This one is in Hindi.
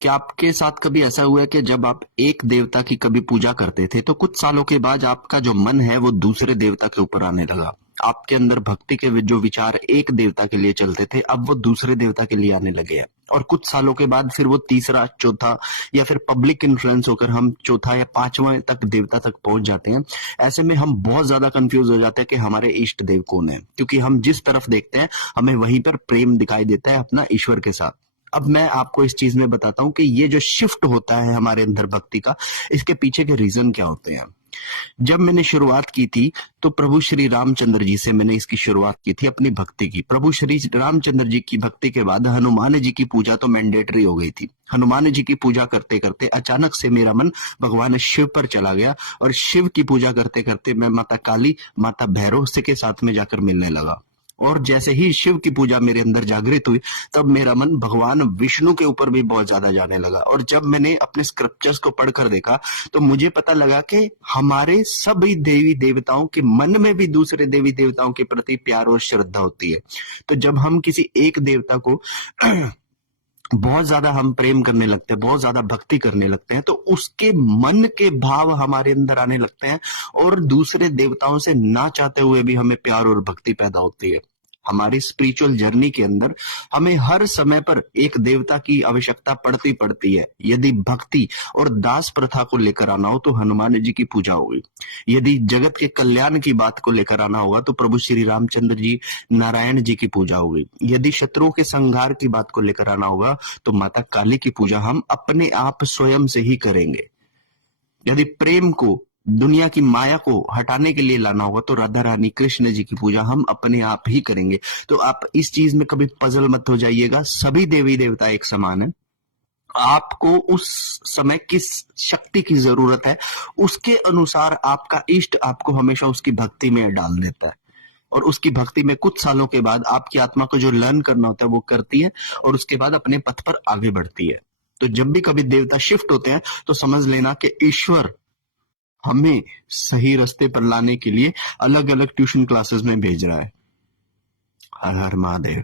क्या आपके साथ कभी ऐसा हुआ है कि जब आप एक देवता की कभी पूजा करते थे तो कुछ सालों के बाद आपका जो मन है वो दूसरे देवता के ऊपर आने लगा? आपके अंदर भक्ति के जो विचार एक देवता के लिए चलते थे अब वो दूसरे देवता के लिए आने लगे हैं, और कुछ सालों के बाद फिर वो तीसरा, चौथा, या फिर पब्लिक इन्फ्लुएंस होकर हम चौथा या पांचवा तक देवता तक पहुंच जाते हैं। ऐसे में हम बहुत ज्यादा कंफ्यूज हो जाते हैं कि हमारे इष्ट देव कौन है, क्योंकि हम जिस तरफ देखते हैं हमें वहीं पर प्रेम दिखाई देता है अपना ईश्वर के साथ। अब मैं आपको इस चीज में बताता हूं कि ये जो शिफ्ट होता है हमारे अंदर भक्ति का, इसके पीछे के रीजन क्या होते हैं। जब मैंने शुरुआत की थी तो प्रभु श्री रामचंद्र जी से मैंने इसकी शुरुआत की थी अपनी भक्ति की। प्रभु श्री रामचंद्र जी की भक्ति के बाद हनुमान जी की पूजा तो मैंडेटरी हो गई थी। हनुमान जी की पूजा करते करते अचानक से मेरा मन भगवान शिव पर चला गया, और शिव की पूजा करते करते मैं माता काली, माता भैरव से के साथ में जाकर मिलने लगा। और जैसे ही शिव की पूजा मेरे अंदर जागृत हुई, तब मेरा मन भगवान विष्णु के ऊपर भी बहुत ज्यादा जाने लगा। और जब मैंने अपने स्क्रिप्चर्स को पढ़कर देखा तो मुझे पता लगा कि हमारे सभी देवी देवताओं के मन में भी दूसरे देवी देवताओं के प्रति प्यार और श्रद्धा होती है। तो जब हम किसी एक देवता को बहुत ज्यादा हम प्रेम करने लगते हैं, बहुत ज्यादा भक्ति करने लगते हैं, तो उसके मन के भाव हमारे अंदर आने लगते हैं, और दूसरे देवताओं से ना चाहते हुए भी हमें प्यार और भक्ति पैदा होती है। हमारी स्पिरिचुअल जर्नी के अंदर हमें हर समय पर एक देवता की आवश्यकता पड़ती है। यदि भक्ति और दास प्रथा को लेकर आना हो तो हनुमान जी की पूजा होगी। यदि जगत के कल्याण की बात को लेकर आना होगा तो प्रभु श्री रामचंद्र जी, नारायण जी की पूजा होगी। यदि शत्रुओं के संहार की बात को लेकर आना होगा तो माता काली की पूजा हम अपने आप स्वयं से ही करेंगे। यदि प्रेम को, दुनिया की माया को हटाने के लिए लाना होगा तो राधा रानी, कृष्ण जी की पूजा हम अपने आप ही करेंगे। तो आप इस चीज में कभी पजल मत हो जाइएगा, सभी देवी देवता एक समान है। आपको उस समय किस शक्ति की जरूरत है, उसके अनुसार आपका इष्ट आपको हमेशा उसकी भक्ति में डाल देता है, और उसकी भक्ति में कुछ सालों के बाद आपकी आत्मा को जो लर्न करना होता है वो करती है, और उसके बाद अपने पथ पर आगे बढ़ती है। तो जब भी कभी देवता शिफ्ट होते हैं तो समझ लेना कि ईश्वर हमें सही रास्ते पर लाने के लिए अलग अलग ट्यूशन क्लासेस में भेज रहा है। हर हर महादेव।